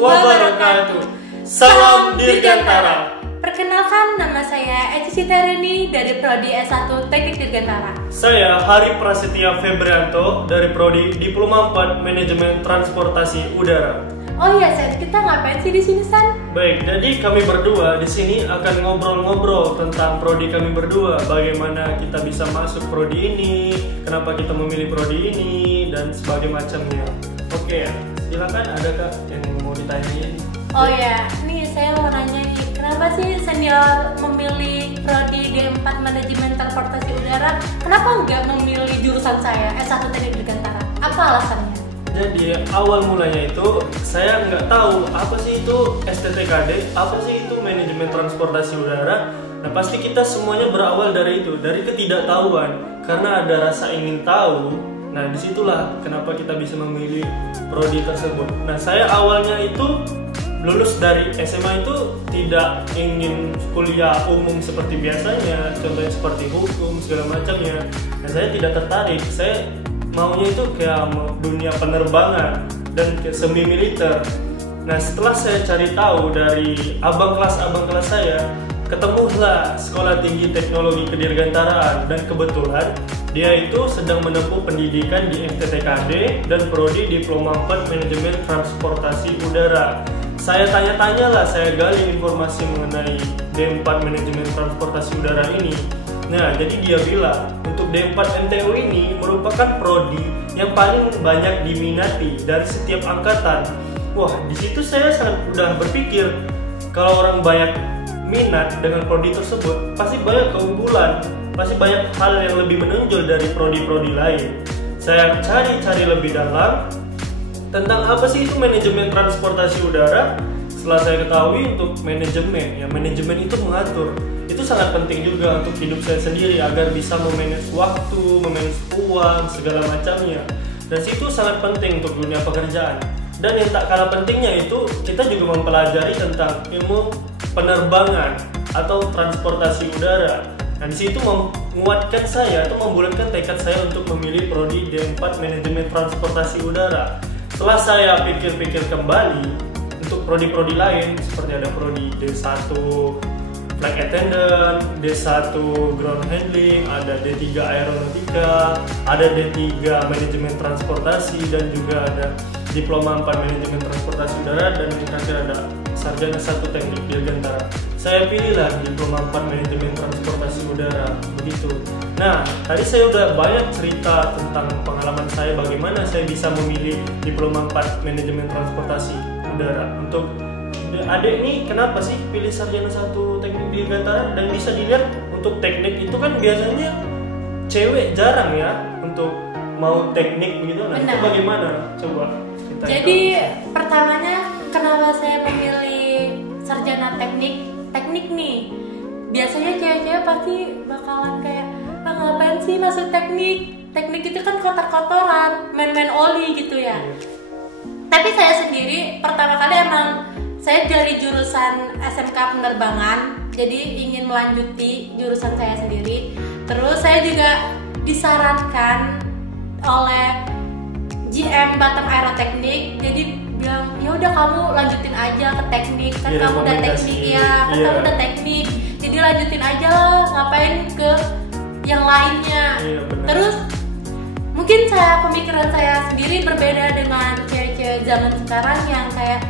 wabarakatuh. Salam Dirgantara. Perkenalkan, nama saya Eci Citarini dari Prodi S1 Teknik Dirgantara. Saya Hari Prasetya Febrianto dari Prodi Diploma 4 Manajemen Transportasi Udara. Oh iya, Sen, kita ngapain sih di sini, San? Baik, jadi kami berdua di sini akan ngobrol-ngobrol tentang prodi kami berdua, bagaimana kita bisa masuk prodi ini, kenapa kita memilih prodi ini, dan sebagainya macamnya. Oke, silakan, ada Kak yang mau ditanyain? Oh ya, nih saya mau nanya nih, kenapa sih senior memilih prodi D4 Manajemen Transportasi Udara? Kenapa nggak memilih jurusan saya S1 Teknik Dirgantara? Apa alasannya? Jadi awal mulanya itu saya nggak tahu apa sih itu STTKD, apa sih itu manajemen transportasi udara. Nah pasti kita semuanya berawal dari itu, dari ketidaktahuan. Karena ada rasa ingin tahu. Nah disitulah kenapa kita bisa memilih prodi tersebut. Nah saya awalnya itu lulus dari SMA itu tidak ingin kuliah umum seperti biasanya, contohnya seperti hukum segala macamnya. Nah saya tidak tertarik. Saya maunya itu kayak dunia penerbangan dan semi militer. Nah setelah saya cari tahu dari abang kelas saya, ketemulah Sekolah Tinggi Teknologi Kedirgantaraan, dan kebetulan dia itu sedang menempuh pendidikan di STTKD dan prodi Diploma 4 Manajemen Transportasi Udara. Saya tanya-tanyalah, saya gali informasi mengenai D4 Manajemen Transportasi Udara ini. Nah, jadi dia bilang untuk D4 MTU ini merupakan prodi yang paling banyak diminati dari setiap angkatan. Wah, di situ saya sangat udah berpikir kalau orang banyak minat dengan prodi tersebut, pasti banyak keunggulan, pasti banyak hal yang lebih menonjol dari prodi-prodi lain. Saya cari lebih dalam tentang apa sih itu manajemen transportasi udara. Setelah saya ketahui untuk manajemen, ya manajemen itu mengatur. Itu sangat penting juga untuk hidup saya sendiri agar bisa memanage waktu, memanage uang, segala macamnya. Dan itu sangat penting untuk dunia pekerjaan. Dan yang tak kalah pentingnya itu kita juga mempelajari tentang ilmu penerbangan atau transportasi udara. Nah di situ menguatkan saya atau membulatkan tekad saya untuk memilih prodi D4 Manajemen Transportasi Udara. Setelah saya pikir-pikir kembali untuk prodi-prodi lain seperti ada prodi D1 Flight Attendant, D1 Ground Handling, ada D3 Aeronautika, ada D3 Manajemen Transportasi, dan juga ada Diploma 4 Manajemen Transportasi Udara, dan yang terakhir ada Sarjana 1 Teknik Dirgantara. Saya pilihlah Diploma 4 Manajemen Transportasi Udara, begitu. Nah, tadi saya udah banyak cerita tentang pengalaman saya bagaimana saya bisa memilih Diploma 4 Manajemen Transportasi Udara. Untuk adik nih kenapa sih pilih Sarjana 1 Teknik Dirgantara? Dan bisa dilihat untuk teknik itu kan biasanya cewek jarang ya untuk mau teknik begitu. Nah itu bagaimana? Coba kita. Jadi pertamanya kenapa saya memilih Sarjana Teknik nih? Biasanya cewek-cewek pasti bakalan kayak, ngapain sih masuk teknik? Teknik itu kan kotor-kotoran, main-main oli gitu ya. Tapi saya sendiri pertama kali emang saya dari jurusan SMK penerbangan, jadi ingin melanjuti jurusan saya sendiri. Terus saya juga disarankan oleh GM Batam Aeroteknik, jadi bilang ya udah kamu lanjutin aja ke teknik, kan kamu udah teknik ya, kan kamu udah teknik, jadi lanjutin aja lah, ngapain ke yang lainnya. Terus mungkin pemikiran saya sendiri berbeda dengan cewek-cewek zaman sekarang yang kayak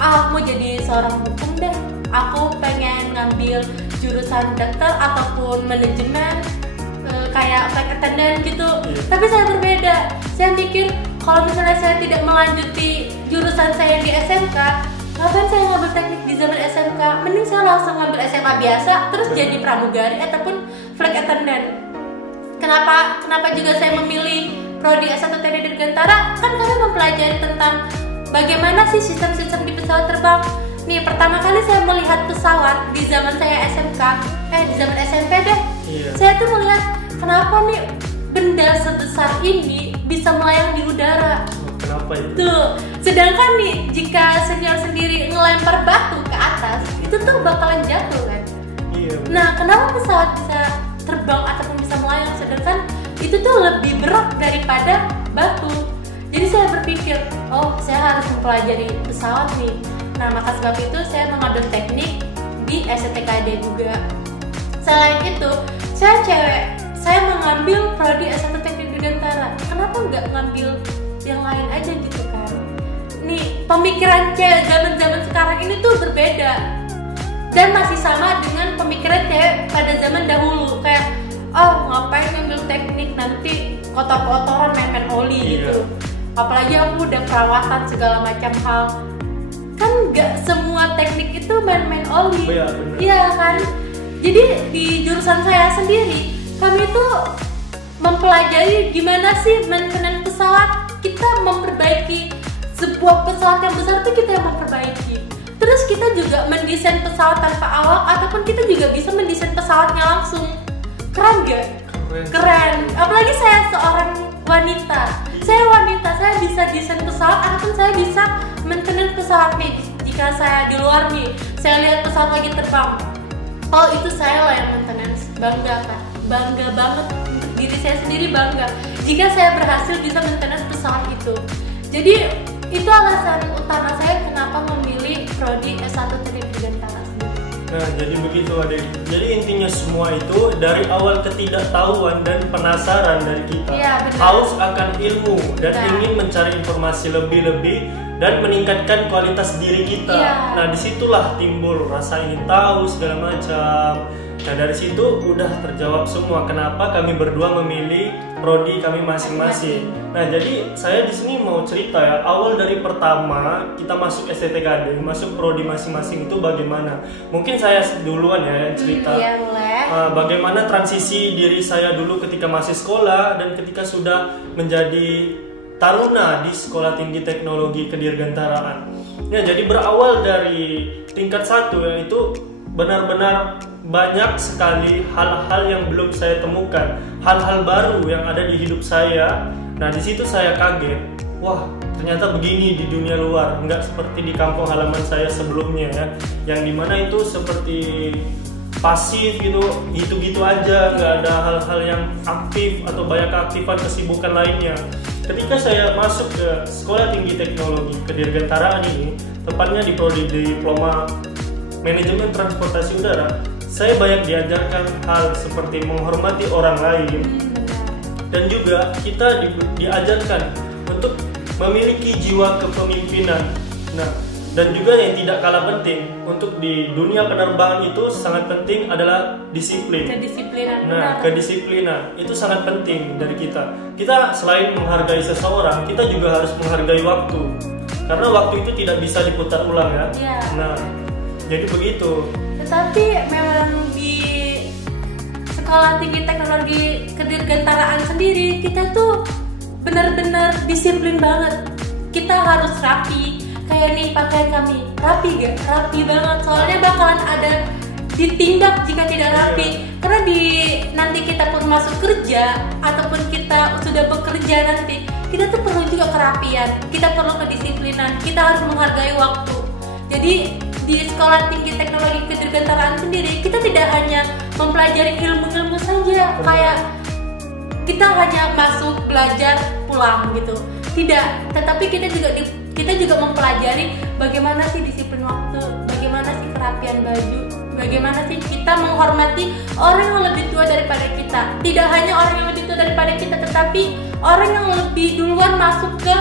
aku mau jadi seorang hukum deh, aku pengen ngambil jurusan dokter ataupun manajemen kayak flight attendant gitu. Tapi saya berbeda, saya mikir kalau misalnya saya tidak melanjuti jurusan saya di SMK, ngapain saya ngambil teknik di zaman SMK? Mending saya langsung ngambil SMA biasa terus jadi pramugari ataupun flight attendant. Kenapa juga saya memilih prodi S1 Teknik Dirgantara? Kan kalian mempelajari tentang bagaimana sih sistem-sistem di pesawat terbang. Nih pertama kali saya melihat pesawat di zaman saya SMK, di zaman SMP deh. Saya tuh melihat kenapa nih benda sebesar ini bisa melayang di udara. Kenapa itu? Tuh, sedangkan nih jika senior sendiri ngelempar batu ke atas, itu tuh bakalan jatuh kan. Nah, kenapa pesawat bisa terbang ataupun bisa melayang, sedangkan itu tuh lebih berat daripada batu. Jadi saya berpikir, oh saya harus mempelajari pesawat nih. Nah, maka sebab itu saya mengambil teknik di STTKD juga. Selain itu, saya cewek, saya mengambil prodi S1 Teknik Dirgantara. Kenapa nggak ngambil yang lain aja gitu kan? Nih, pemikiran cewek zaman sekarang ini tuh berbeda dan masih sama dengan pemikiran cewek pada zaman dahulu. Kayak, oh ngapain ngambil teknik, nanti kotor-kotoran main-main oli gitu. Apalagi aku udah perawatan segala macam hal. Kan nggak semua teknik itu main-main oli. Iya kan? Jadi di jurusan saya sendiri, kami tuh mempelajari gimana sih maintenance pesawat. Kita memperbaiki sebuah pesawat yang besar tuh kita yang memperbaiki. Terus kita juga mendesain pesawat tanpa awak, ataupun kita juga bisa mendesain pesawatnya langsung. Keren gak? Keren. Apalagi saya seorang wanita. Saya bisa desain pesawat, ataupun saya bisa maintenance pesawat nih. Jika saya di luar nih, saya lihat pesawat lagi terbang. Oh, itu saya lah yang maintenance. Bangga kan? Bangga banget. Diri saya sendiri bangga jika saya berhasil bisa maintenance pesawat itu. Jadi itu alasan utama saya kenapa memilih prodi S1 Teknik Dirgantara. Nah, jadi begitu adik. Jadi intinya semua itu dari awal ketidaktahuan dan penasaran dari kita. Haus akan ilmu dan ingin mencari informasi lebih-lebih dan meningkatkan kualitas diri kita. Nah, disitulah timbul rasa ingin tahu segala macam. Nah, dari situ udah terjawab semua kenapa kami berdua memilih prodi kami masing-masing. Nah, jadi saya di sini mau cerita ya, awal dari pertama kita masuk STTKD, masuk prodi masing-masing itu bagaimana. Mungkin saya duluan ya yang cerita. Bagaimana transisi diri saya dulu ketika masih sekolah dan ketika sudah menjadi taruna di Sekolah Tinggi Teknologi Kedirgantaraan. Nah, jadi berawal dari tingkat 1 yaitu benar-benar banyak sekali hal-hal yang belum saya temukan, hal-hal baru yang ada di hidup saya. Nah, di situ saya kaget, wah ternyata begini di dunia luar, nggak seperti di kampung halaman saya sebelumnya ya, yang dimana itu seperti pasif gitu aja, nggak ada hal-hal yang aktif atau banyak keaktifan kesibukan lainnya. Ketika saya masuk ke Sekolah Tinggi Teknologi Kedirgantaraan ini, tepatnya di prodi Diploma Manajemen Transportasi Udara, saya banyak diajarkan hal seperti menghormati orang lain, dan juga kita diajarkan untuk memiliki jiwa kepemimpinan. Nah, dan juga yang tidak kalah penting untuk di dunia penerbangan itu sangat penting adalah disiplin. Kedisiplinan itu sangat penting dari kita. Kita selain menghargai seseorang, kita juga harus menghargai waktu, karena waktu itu tidak bisa diputar ulang ya. Nah, jadi begitu. Tetapi memang di Sekolah Tinggi Teknologi Kedirgantaraan sendiri kita tuh benar-benar disiplin banget. Kita harus rapi. Kayak nih pakaian kami rapi gak? Rapi banget. Soalnya bakalan ada ditindak jika tidak rapi. Karena nanti kita pun masuk kerja ataupun kita sudah bekerja nanti, kita tuh perlu juga kerapian. Kita perlu kedisiplinan. Kita harus menghargai waktu. Jadi di Sekolah Tinggi Teknologi Kedirgantaraan sendiri kita tidak hanya mempelajari ilmu-ilmu saja, kayak kita hanya masuk, belajar, pulang gitu. Tidak, tetapi kita juga mempelajari bagaimana sih disiplin waktu, bagaimana sih kerapian baju, bagaimana sih kita menghormati orang yang lebih tua daripada kita. Tidak hanya orang yang lebih tua daripada kita, tetapi orang yang lebih duluan masuk ke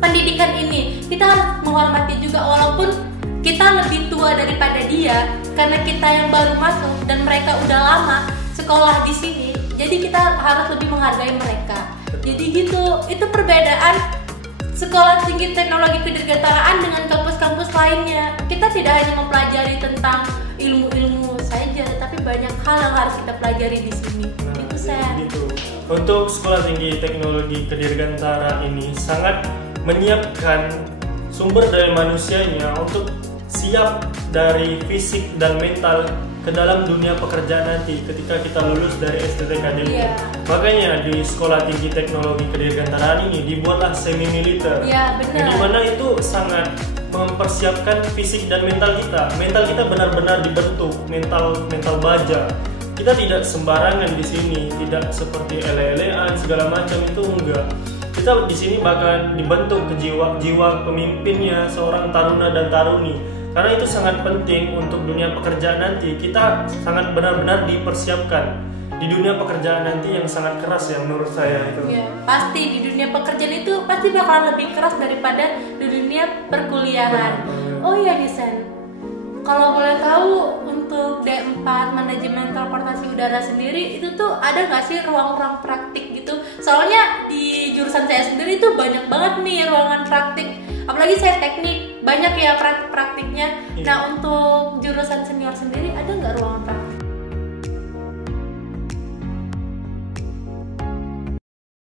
pendidikan ini. Kita harus menghormati juga walaupun kita lebih tua daripada dia, karena kita yang baru masuk dan mereka udah lama sekolah di sini. Jadi kita harus lebih menghargai mereka. Jadi gitu, itu perbedaan Sekolah Tinggi Teknologi Kedirgantaraan dengan kampus-kampus lainnya. Kita tidak hanya mempelajari tentang ilmu-ilmu saja, tapi banyak hal yang harus kita pelajari di sini. Nah, itu saya. Gitu. Untuk Sekolah Tinggi Teknologi Kedirgantaraan ini sangat menyiapkan sumber daya manusianya untuk siap dari fisik dan mental ke dalam dunia pekerjaan nanti ketika kita lulus dari STTKD. Makanya di Sekolah Tinggi Teknologi Kedirgantaraan ini dibuatlah semi militer. Di mana itu sangat mempersiapkan fisik dan mental kita. Mental kita benar-benar dibentuk, mental baja. Kita tidak sembarangan di sini, tidak seperti ele-elean segala macam, itu enggak. Kita kita di sini bahkan dibentuk ke jiwa pemimpinnya seorang taruna dan taruni. Karena itu sangat penting untuk dunia pekerjaan nanti. Kita sangat benar-benar dipersiapkan di dunia pekerjaan nanti yang sangat keras ya menurut saya itu. Ya, pasti di dunia pekerjaan itu pasti bakalan lebih keras daripada di dunia perkuliahan. Oh iya Nisen, kalau boleh tahu untuk D4 manajemen transportasi udara sendiri itu tuh ada nggak sih ruang-ruang praktik gitu? Soalnya di jurusan saya sendiri tuh banyak banget nih ruangan praktik. Apalagi saya teknik, banyak ya praktiknya. Nah untuk jurusan senior sendiri ada nggak ruangan praktik?